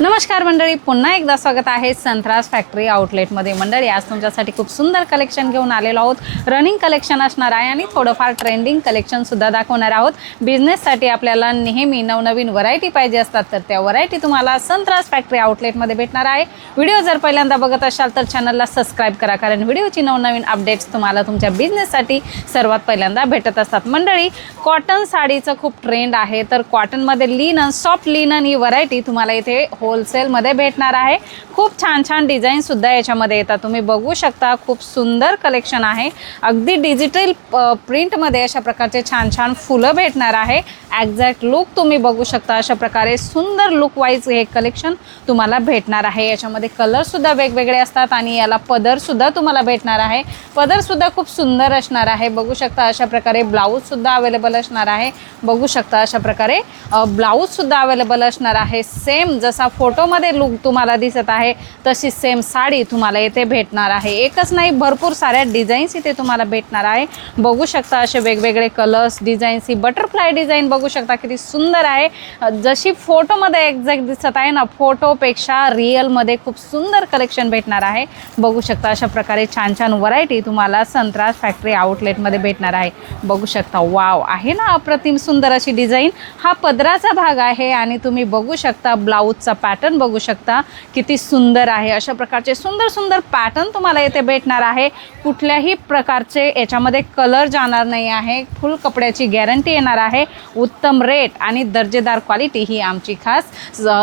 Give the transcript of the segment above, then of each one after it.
नमस्कार मंडळी, पुन्हा एकदा स्वागत आहे संत्रास फॅक्टरी आउटलेटमध्ये। मंडळी, आज तुमच्यासाठी खूप सुंदर कलेक्शन घेऊन आलेलो आहोत। रनिंग कलेक्शन असणार आहे आणि थोडंफार ट्रेंडिंग कलेक्शन सुद्धा दाखवणार आहोत। बिझनेससाठी आपल्याला नेहमी नवनवीन व्हरायटी पाहिजे असतात, तर त्या व्हरायटी तुम्हाला संत्रास फॅक्टरी आउटलेटमध्ये भेटणार आहे। व्हिडिओ जर पहिल्यांदा बघत असाल तर चॅनलला सबस्क्राइब करा, कारण व्हिडिओची नवनवीन अपडेट्स तुम्हाला तुमच्या बिझनेससाठी सर्वात पहिल्यांदा भेटत असतात। मंडळी, कॉटन साडीचं खूप ट्रेंड आहे, तर कॉटनमध्ये लिनन, सॉफ्ट लिनन ही व्हरायटी तुम्हाला इथे होलसेल मध्ये भेटणार आहे। खूप छान छान डिझाइन सुद्धा याच्यामध्ये येतात, तुम्ही बघू शकता। खूप सुंदर कलेक्शन आहे, अगदी डिजिटल प्रिंट मध्ये अशा प्रकारचे छान छान फुलं भेटणार आहे। एक्झॅक्ट लुक तुम्ही बघू शकता, अशा प्रकारे सुंदर लुक वाईज हे कलेक्शन तुम्हाला भेटणार आहे। याच्यामध्ये कलर सुद्धा वेगवेगळे असतात आणि याला पदर सुद्धा तुम्हाला भेटणार आहे। पदर सुद्धा खूप सुंदर असणार आहे, बघू शकता। अशा प्रकारे ब्लाउज सुद्धा अवेलेबल असणार आहे, बघू शकता। अशा प्रकारे ब्लाउज सुद्धा अवेलेबल असणार आहे। सेम जसा फोटोमध्ये लुक तुम्हाला दिसत आहे तशी सेम साडी तुम्हाला इथे भेटणार आहे। एकच नाही, भरपूर साऱ्या डिझाईन्स इथे तुम्हाला भेटणार आहे, बघू शकता। असे वेगवेगळे कलर्स, डिझाईन्स, ही बटरफ्लाय डिझाईन बघू शकता किती सुंदर आहे। जशी फोटोमध्ये एक्झॅक्ट दिसत आहे ना, फोटोपेक्षा रिअलमध्ये खूप सुंदर कलेक्शन भेटणार आहे, बघू शकता। अशा प्रकारे छान छान व्हरायटी तुम्हाला संत्रास फॅक्टरी आउटलेटमध्ये भेटणार आहे, बघू शकता। वाव, आहे ना अप्रतिम सुंदर अशी डिझाईन। हा पदराचा भाग आहे आणि तुम्ही बघू शकता ब्लाउजचा पॅटर्न बघू शकता किती सुंदर आहे। अशा प्रकारचे सुंदर सुंदर पॅटर्न तुम्हाला इथे भेटणार आहे। कुठल्याही प्रकारचे याच्यामध्ये कलर जाणार नाही आहे, फुल कपड्याची गॅरंटी येणार आहे। उत्तम रेट आणि दर्जेदार क्वालिटी ही आमची खास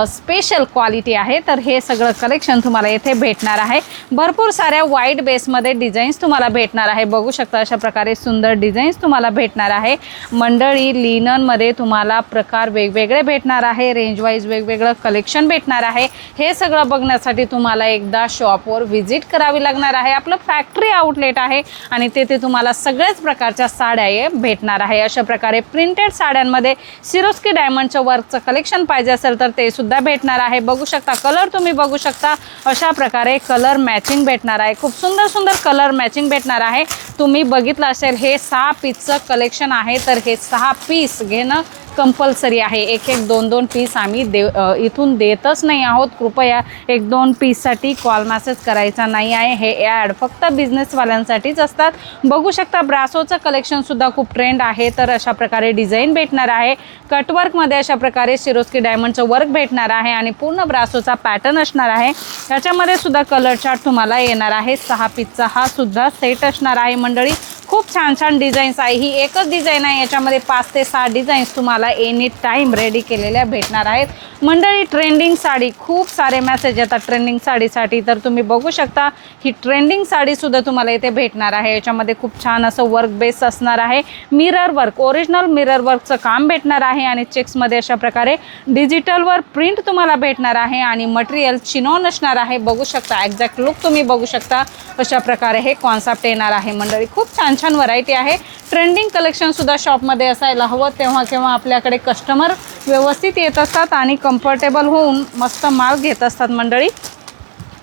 स्पेशल क्वालिटी आहे। तर हे सगळं कलेक्शन तुम्हाला इथे भेटणार आहे। भरपूर साऱ्या वाईट बेसमध्ये डिझाईन्स तुम्हाला भेटणार आहे, बघू शकता। अशा प्रकारे सुंदर डिझाईन्स तुम्हाला भेटणार आहे। मंडळी, लिननमध्ये तुम्हाला प्रकार वेगवेगळे भेटणार आहे, रेंज वाईज वेगवेगळं कलेक्शन भेटणार आहे। हे सगळं बघण्यासाठी तुम्हाला एकदा शॉपवर व्हिजिट करावी लागणार आहे। आपलं फॅक्टरी आउटलेट आहे आणि तेथे तुम्हाला सगळ्याच प्रकारच्या साड्या भेटणार आहे। अशा प्रकारे प्रिंटेड साड्यांमध्ये सिरोस्की डायमंडचं वर्कचं कलेक्शन पाहिजे असेल तर ते सुद्धा भेटणार आहे, बघू शकता। कलर तुम्ही बघू शकता, अशा प्रकारे कलर मॅचिंग भेटणार आहे। खूप सुंदर सुंदर कलर मॅचिंग भेटणार आहे। तुम्ही बघितलं असेल हे 6 पीसचं कलेक्शन आहे, तर हे 6 पीस घेणं कंपल्सरी आहे। एक एक दोन दोन पीस आम्ही इथून देतच नाही आहोत। कृपया 1-2 पीससाठी कॉल मेसेज करायचा नाही आहे, हे ॲड फक्त बिझनेसवाल्यांसाठीच असतात। बघू शकता, ब्रासोचं कलेक्शन सुद्धा खूप ट्रेंड आहे, तर अशा प्रकारे डिझाईन भेटणार आहे। कटवर्कमध्ये अशा प्रकारे सिरोस्की डायमंडचं वर्क भेटणार आहे आणि पूर्ण ब्रासोचा पॅटर्न असणार आहे। त्याच्यामध्ये सुद्धा कलर चार्ट तुम्हाला येणार आहे। 6 पीसचा हा सुद्धा सेट असणार आहे। मंडळी, खूप छान छान डिझाईन्स आहे। ही एकच डिझाईन आहे, याच्यामध्ये 5 ते 6 डिझाईन्स तुम्हाला एनी टाईम रेडी केलेल्या भेटणार आहेत। मंडळी, ट्रेंडिंग साडी, खूप सारे मेसेज येतात ट्रेंडिंग साडीसाठी, तर तुम्ही बघू शकता ही ट्रेंडिंग साडीसुद्धा तुम्हाला इथे भेटणार आहे। याच्यामध्ये खूप छान असं वर्क बेस असणार आहे, मिरर वर्क, ओरिजिनल मिरर वर्कचं काम भेटणार आहे आणि चेक्समध्ये अशा प्रकारे डिजिटलवर प्रिंट तुम्हाला भेटणार आहे आणि मटेरियल चिनॉन असणार आहे, बघू शकता। एक्झॅक्ट लुक तुम्ही बघू शकता, अशा प्रकारे हे कॉन्सेप्ट येणार आहे। मंडळी, खूप छान छान व्हरायटी आहे। ट्रेंडिंग कलेक्शन सुद्धा शॉपमध्ये असायला हवं, तेव्हा केव्हा आपल्याकडे कस्टमर व्यवस्थित येत असतात आणि कम्फर्टेबल होऊन मस्त माल घेत असतात। मंडळी,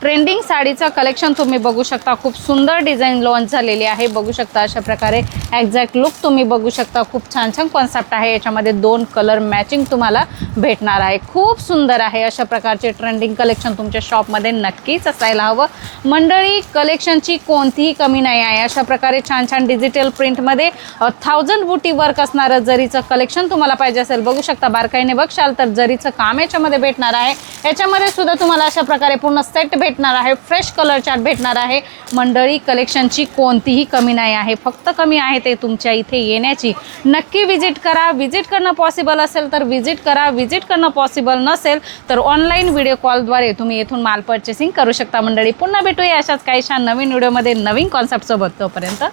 ट्रेंडिंग साडीचं कलेक्शन तुम्ही बघू शकता, खूप सुंदर डिझाईन लॉन्च झालेली आहे, बघू शकता। अशा प्रकारे एक्झॅक्ट लुक तुम्ही बघू शकता। खूप छान छान कॉन्सेप्ट आहे, याच्यामध्ये 2 कलर मॅचिंग तुम्हाला भेटणार आहे, खूप सुंदर आहे। अशा प्रकारचे ट्रेंडिंग कलेक्शन तुमच्या शॉपमध्ये नक्कीच असायला हवं। मंडळी, कलेक्शनची कोणतीही कमी नाही आहे। अशा प्रकारे छान छान डिजिटल प्रिंटमध्ये 1000 बुटी वर्क असणारं जरीचं कलेक्शन तुम्हाला पाहिजे असेल, बघू शकता। बारकाईने बघशाल तर जरीचं काम याच्यामध्ये भेटणार आहे। याच्यामध्ये सुद्धा तुम्हाला अशा प्रकारे पूर्ण सेट भेटणार आहे, फ्रेश कलर चार्ट भेटणार आहे। मंडळी, कलेक्शनची कोणतीही कमी नाही आहे, फक्त कमी आहे ते तुमच्या इथे येण्याची। नक्की विजिट करा। विजिट करणं पॉसिबल असेल तर विजिट करा, विजिट करणं पॉसिबल नसेल तर ऑनलाईन व्हिडिओ कॉलद्वारे तुम्ही इथून माल पर्चेसिंग करू शकता। मंडळी, पुन्हा भेटूया अशाच काहीशा नवीन व्हिडिओमध्ये नवीन कॉन्सेप्टसोबत। तोपर्यंत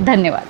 धन्यवाद।